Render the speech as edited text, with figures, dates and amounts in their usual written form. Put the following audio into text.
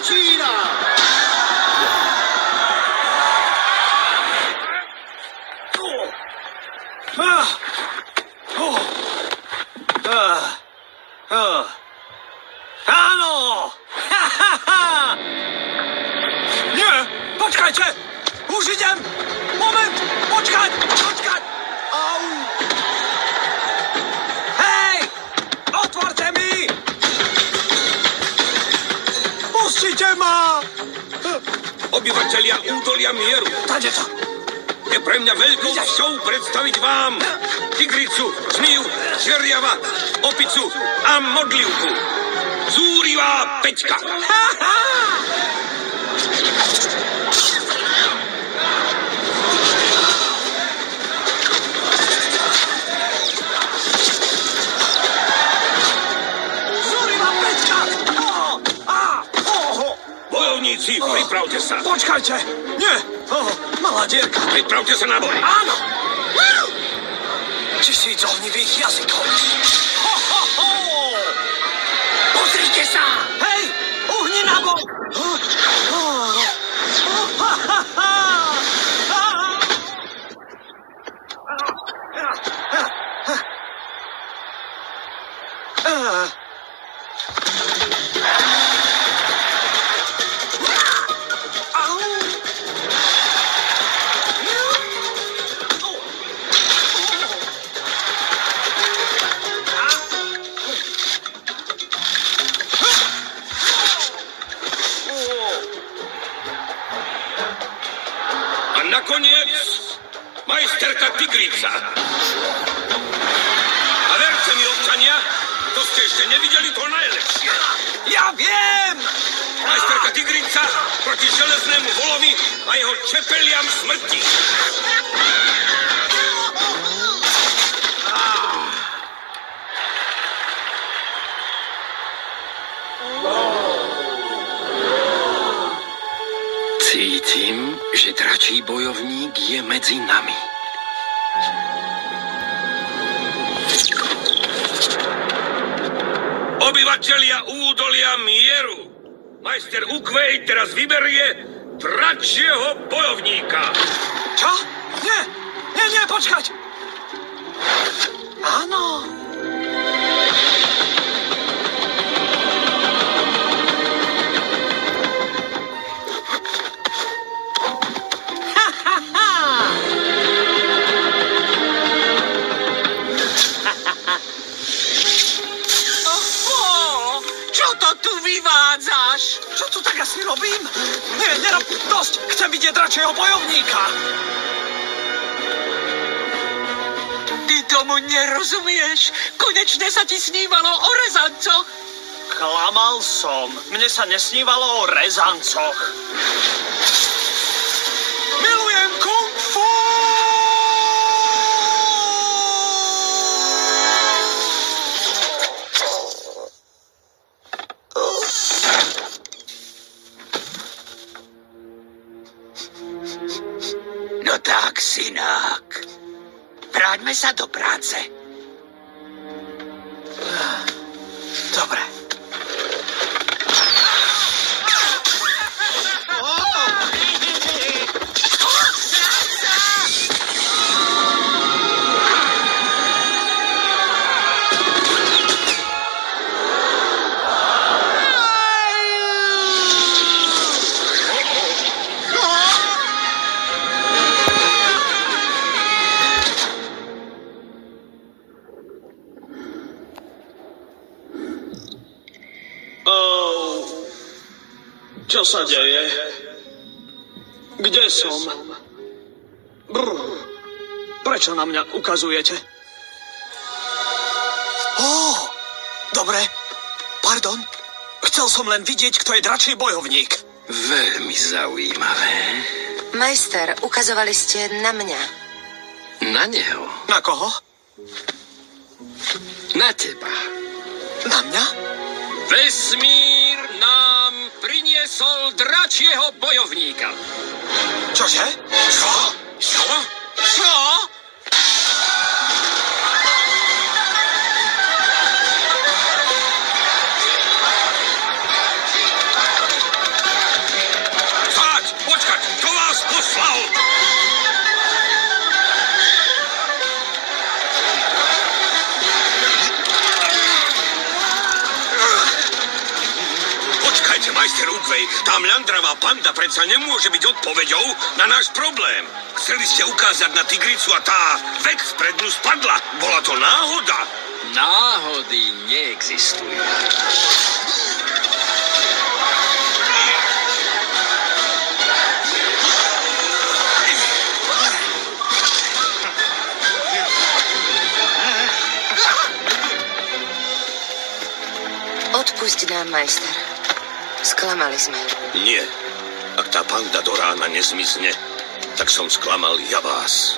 začíná! Áno! Nie, počkajte! Už idem! Moment! Počkať! Au! Hej! Otvorte mi! Pustite ma! Obyvatelia údolia mieru. Tade to! Je pre mňa veľkou cťou predstaviť vám tigricu, zmiju, čeriava, opicu a modlivku. Zúrivá Peťka. Zúrivá Peťka! Bojovníci, pripravte sa. Počkajte! Nie! Malá dierka! Pripravte sa na boj. Áno! 1000 ohnivých jazykov! Ho, ho, ho! Pozrite sa! Hej! Uhni na bok! A nakoniec majsterka tigrica. A verte mi, občania, to ste ešte nevideli to najlepšie. Ja viem! Majsterka tigrica proti železnému volovi a jeho čepeliam smrti. Cítim, že dračí bojovník je medzi nami. Obyvatelia údolia mieru. Majster Ukvej teraz vyberie dračieho bojovníka. Čo? Nie! Nie, počkať! Áno! Čo tu tak asi robím? Nie, nerob dosť! Chcem vidieť dračieho bojovníka! Ty tomu nerozumieš. Konečne sa ti snívalo o rezancoch. Klamal som. Mne sa nesnívalo o rezancoch. Milujem kung fu! No tak, synák. Vráťme sa do práce. Dobre. Čo sa deje? Kde som? Brr. Prečo na mňa ukazujete? Dobre. Pardon. Chcel som len vidieť, kto je dračí bojovník. Veľmi zaujímavé. Majster, ukazovali ste na mňa. Na neho. Na koho? Na teba. Na mňa? Vesmír nám priniesol dračieho bojovníka. Čože? Čo? Čo? Čo? majster Oogway, tá mľandravá panda predsa nemôže byť odpoveďou na náš problém. Chceli ste ukázať na tigricu a tá vek vpred mu spadla. Bola to náhoda. Náhody neexistujú. Odpusť nám, majster. Sklamali sme. Nie. Ak tá panda do rána nezmizne, tak som sklamal ja vás.